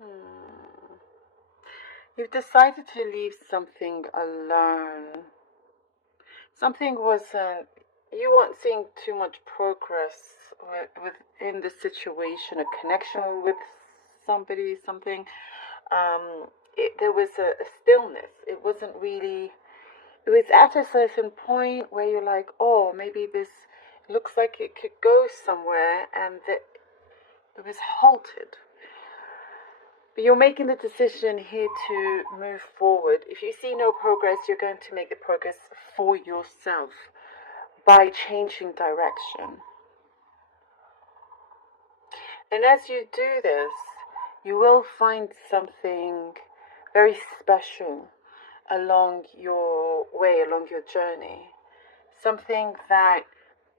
Hmm. You've decided to leave something alone. Something wasn't, you weren't seeing too much progress within the situation, a connection with somebody, something. There was a stillness. It wasn't really, it was at a certain point where you're like, oh, maybe this looks like it could go somewhere, and that it was halted. But you're making the decision here to move forward. If you see no progress, you're going to make the progress for yourself by changing direction. And as you do this, you will find something very special along your way, along your journey. Something that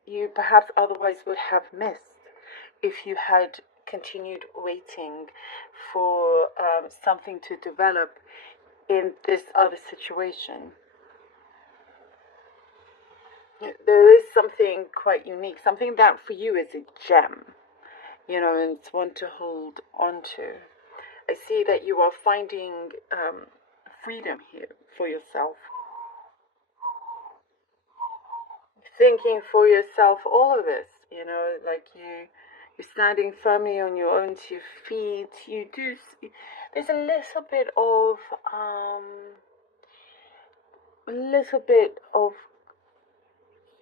you perhaps otherwise would have missed if you had continued waiting for something to develop in this other situation. There is something quite unique, something that for you is a gem, and it's one to hold on to. I see that you are finding freedom here for yourself, thinking for yourself all of this, like you're standing firmly on your own two feet. You do. There's a little bit of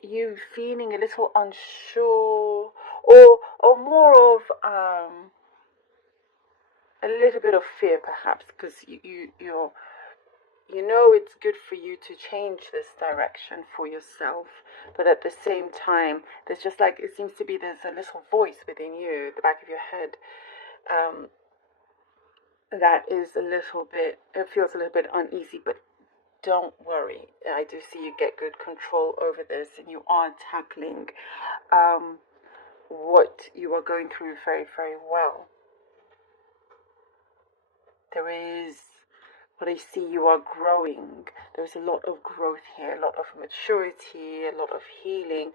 you feeling a little unsure, or more of a little bit of fear, perhaps, because you know it's good for you to change this direction for yourself, but at the same time, there's just like it seems to be there's a little voice within you, the back of your head, um, that is a little bit, it feels a little bit uneasy, but don't worry. I do see you get good control over this, and you are tackling um, what you are going through very, very well. There is what I see, you are growing. There's a lot of growth here, a lot of maturity, a lot of healing.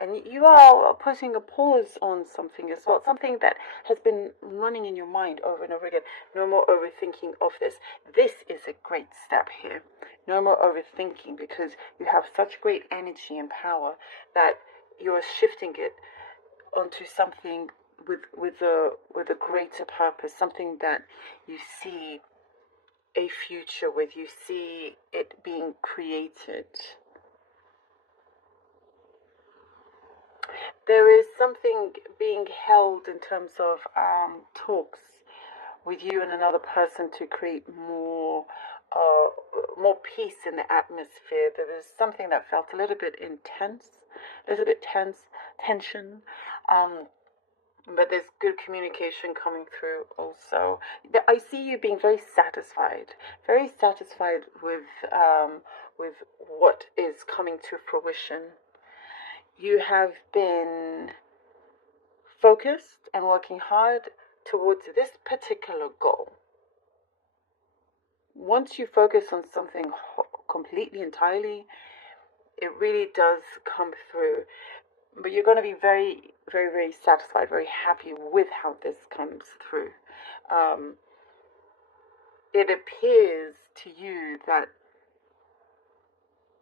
And you are putting a pause on something as well, something that has been running in your mind over and over again. No more overthinking of this. This is a great step here. No more overthinking, because you have such great energy and power that you're shifting it onto something with a greater purpose, something that you see a future with, you see it being created. There is something being held in terms of talks with you and another person to create uh, more peace in the atmosphere. There was something that felt a little bit intense, a little bit tension. Um, but there's good communication coming through also. I see you being very satisfied with what is coming to fruition. You have been focused and working hard towards this particular goal. Once you focus on something completely, entirely, it really does come through. But you're going to be very, very, very satisfied, very happy with how this comes through. Um, it appears to you that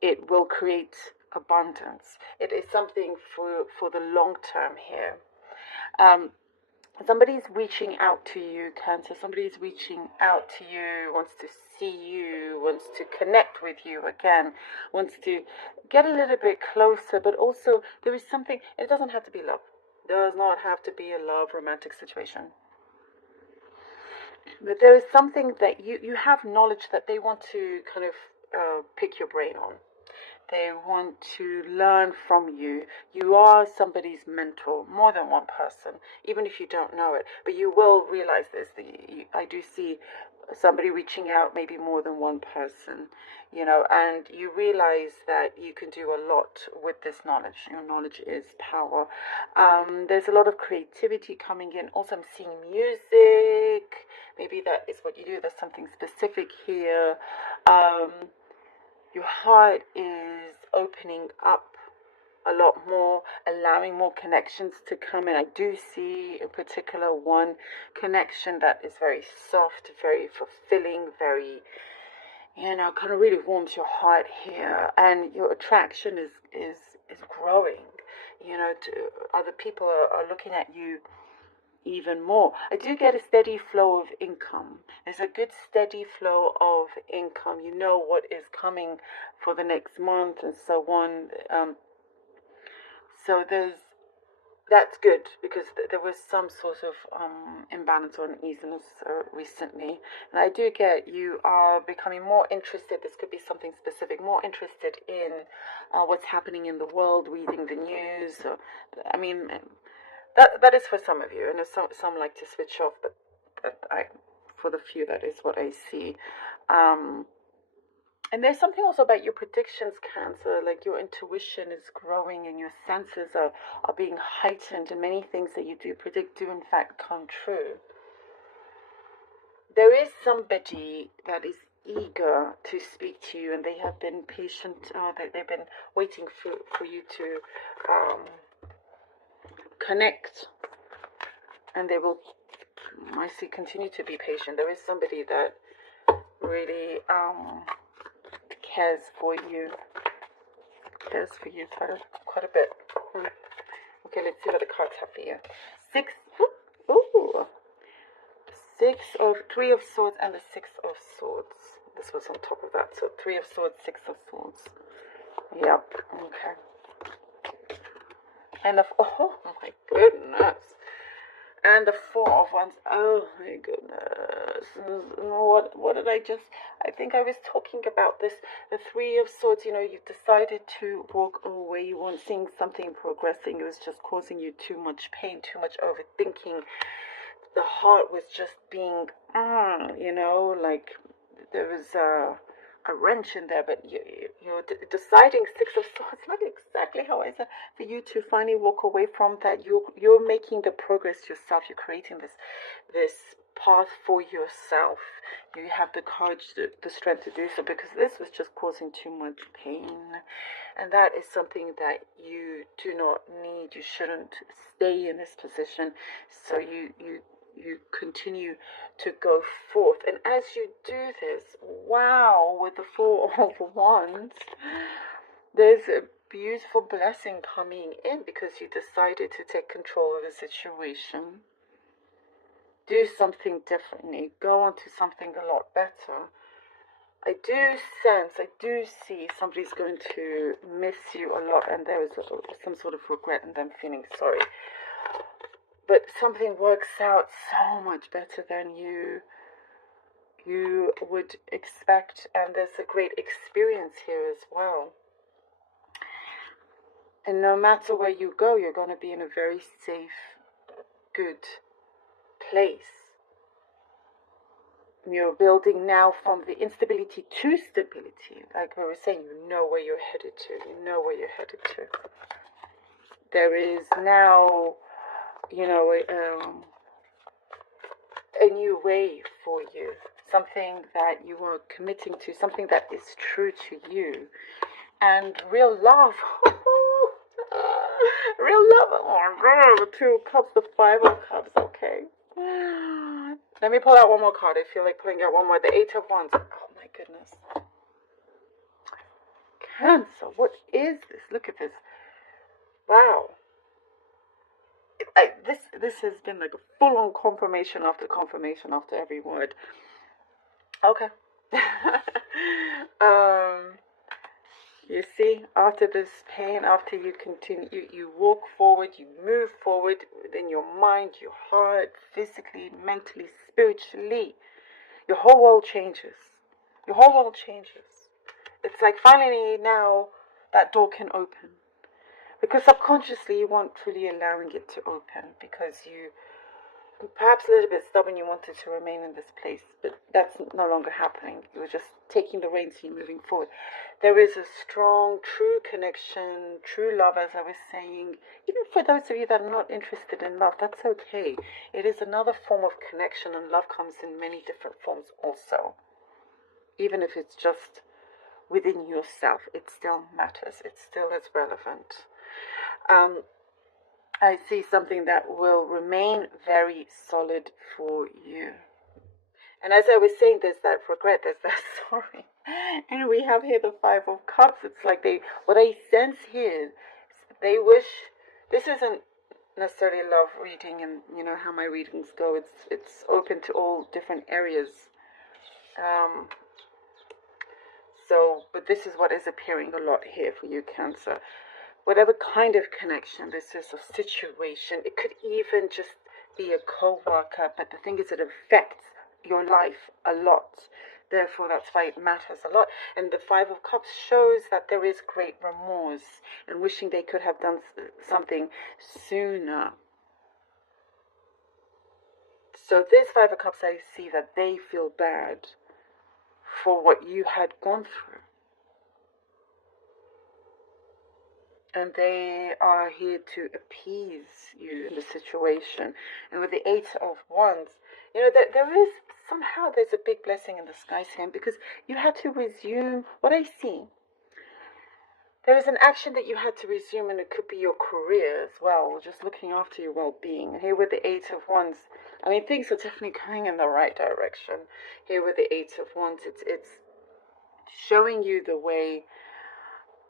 it will create abundance. It is something for the long term here. Um, Somebody's reaching out to you, Cancer. Somebody's reaching out to you, wants to see you, wants to connect with you again, wants to get a little bit closer, but also there is something, it doesn't have to be love. It does not have to be a love romantic situation. But there is something that you have knowledge that they want to kind of pick your brain on. They want to learn from you. You are somebody's mentor, more than one person, even if you don't know it. But you will realize this. I do see somebody reaching out, maybe more than one person, and you realize that you can do a lot with this knowledge. Your knowledge is power. There's a lot of creativity coming in. Also, I'm seeing music. Maybe that is what you do. There's something specific here. Your heart is opening up a lot more, allowing more connections to come in. I do see a particular one connection that is very soft, very fulfilling, very, kind of really warms your heart here, and your attraction is growing. To other people are looking at you even more. I do get a steady flow of income. There's a good steady flow of income. You know what is coming for the next month and so on. So that's good, because there was some sort of imbalance or uneasiness recently. And I do get you are becoming more interested. This could be something specific, more interested in what's happening in the world, reading the news. I mean, that is for some of you, and some like to switch off, but for the few, that is what I see. And there's something also about your predictions, Cancer, like your intuition is growing and your senses are being heightened, and many things that you do predict do in fact come true. There is somebody that is eager to speak to you, and they have been patient, they've been waiting for you to connect, and they will, I see, continue to be patient. There is somebody that really cares for you quite a bit. Okay, let's see what the cards have for you. Three of Swords and the Six of Swords. This was on top of that. So 3 of Swords, 6 of Swords. Yep. Okay. And oh my goodness. And the 4 of Wands. Oh my goodness. What did I think I was talking about this. The 3 of Swords, you've decided to walk away. You weren't seeing something progressing. It was just causing you too much pain, too much overthinking. The heart was just being, like there was a wrench in there, but you're deciding, 6 of Swords, not exactly how I said, for you to finally walk away from that. You're making the progress yourself. You're creating this path for yourself. You have the courage, the strength to do so, because this was just causing too much pain, and that is something that you do not need. You shouldn't stay in this position. So you continue to go forth. And as you do this, wow, with the 4 of Wands, there's a beautiful blessing coming in, because you decided to take control of the situation. Do something differently. Go on to something a lot better. I do see somebody's going to miss you a lot, and there is some sort of regret and them feeling sorry. But something works out so much better than you would expect, and there's a great experience here as well. And no matter where you go, you're going to be in a very safe, good place. You're building now from the instability to stability. Like we were saying, you know where you're headed to. There is now, a new way for you, something that you are committing to, something that is true to you, and real love. Real love. Oh my God, the 2 of Cups, the 5 of Cups. Okay. Let me pull out one more card. I feel like pulling out one more. The 8 of Wands. Oh my goodness. Cancer. What is this? Look at this. Wow. This has been like a full-on confirmation after every word. Okay. You see, after this pain, after you continue, you walk forward, you move forward within your mind, your heart, physically, mentally, spiritually. Your whole world changes. It's like finally now that door can open. Because subconsciously you weren't truly allowing it to open, because you, perhaps a little bit stubborn, you wanted to remain in this place, but that's no longer happening. You were just taking the reins and moving forward. There is a strong, true connection, true love, as I was saying. Even for those of you that are not interested in love, that's okay. It is another form of connection, and love comes in many different forms also. Even if it's just within yourself, it still matters. It still is relevant. I see something that will remain very solid for you. And as I was saying, there's that regret, there's that sorry. And we have here the Five of Cups. It's like what I sense here, they wish, this isn't necessarily love reading, and you know how my readings go. It's open to all different areas. But this is what is appearing a lot here for you, Cancer. Whatever kind of connection this is, or situation, it could even just be a co-worker, but the thing is, it affects your life a lot. Therefore, that's why it matters a lot. And the Five of Cups shows that there is great remorse and wishing they could have done something sooner. So this Five of Cups, I see that they feel bad for what you had gone through. And they are here to appease you in the situation. And with the Eight of Wands, you know, there is somehow there's a big blessing in disguise here, because you had to resume what I see. There is an action that you had to resume, and it could be your career as well, just looking after your well-being. Here with the Eight of Wands, I mean, things are definitely going in the right direction. Here with the Eight of Wands, it's showing you the way,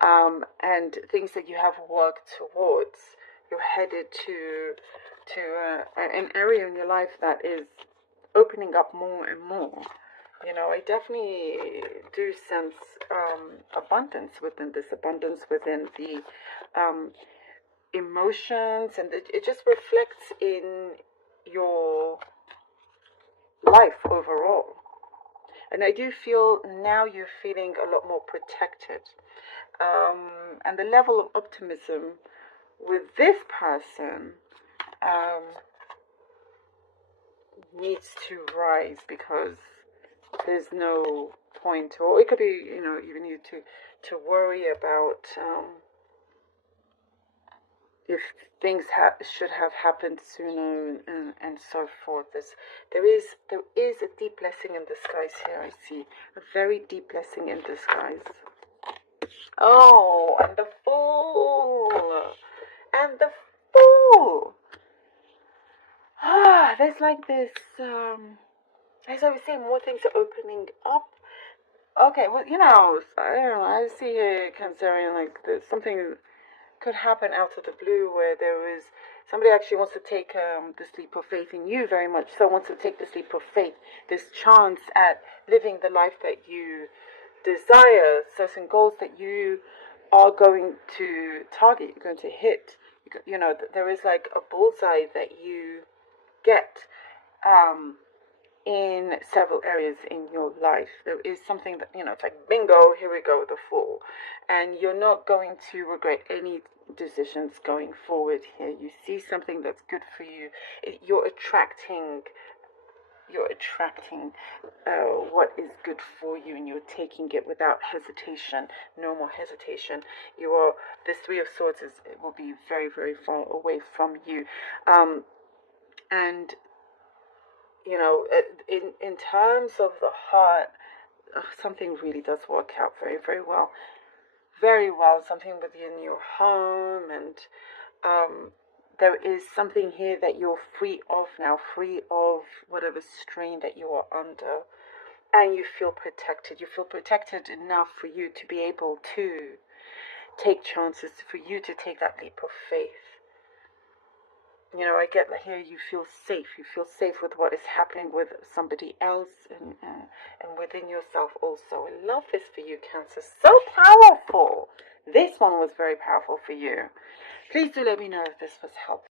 and things that you have worked towards. You're headed to an area in your life that is opening up more and more. You know, I definitely do sense abundance within this, abundance within the emotions, and it just reflects in your life overall. And I do feel now you're feeling a lot more protected. And the level of optimism with this person needs to rise, because there's no point, or it could be, you know, even you to worry about if things should have happened sooner, and so forth. There is a deep blessing in disguise here. I see a very deep blessing in disguise. Oh, and the Fool, and the Fool. There's like this. As I was saying, more things are opening up. Okay, well, you know, I don't know. I see here, Cancerian, like there's something could happen out of the blue, where there is somebody actually wants to take this leap of faith in you very much. So wants to take this leap of faith, this chance at living the life that you desire, certain goals that you are going to target, you're going to hit. You know, there is like a bullseye that you get in several areas in your life. There is something that, you know, it's like bingo, here we go, the Fool. And you're not going to regret any decisions going forward here. You see something that's good for you. You're attracting what is good for you, and you're taking it without hesitation. No more hesitation. This Three of Swords it will be very, very far away from you. And you know, in terms of the heart, something really does work out very, very well. Very well. Something within your home, and there is something here that you're free of now, free of whatever strain that you are under, and you feel protected. You feel protected enough for you to be able to take chances, for you to take that leap of faith. You know, I get here you feel safe. You feel safe with what is happening with somebody else, and within yourself also. I love this for you, Cancer. So powerful. This one was very powerful for you. Please do let me know if this was helpful.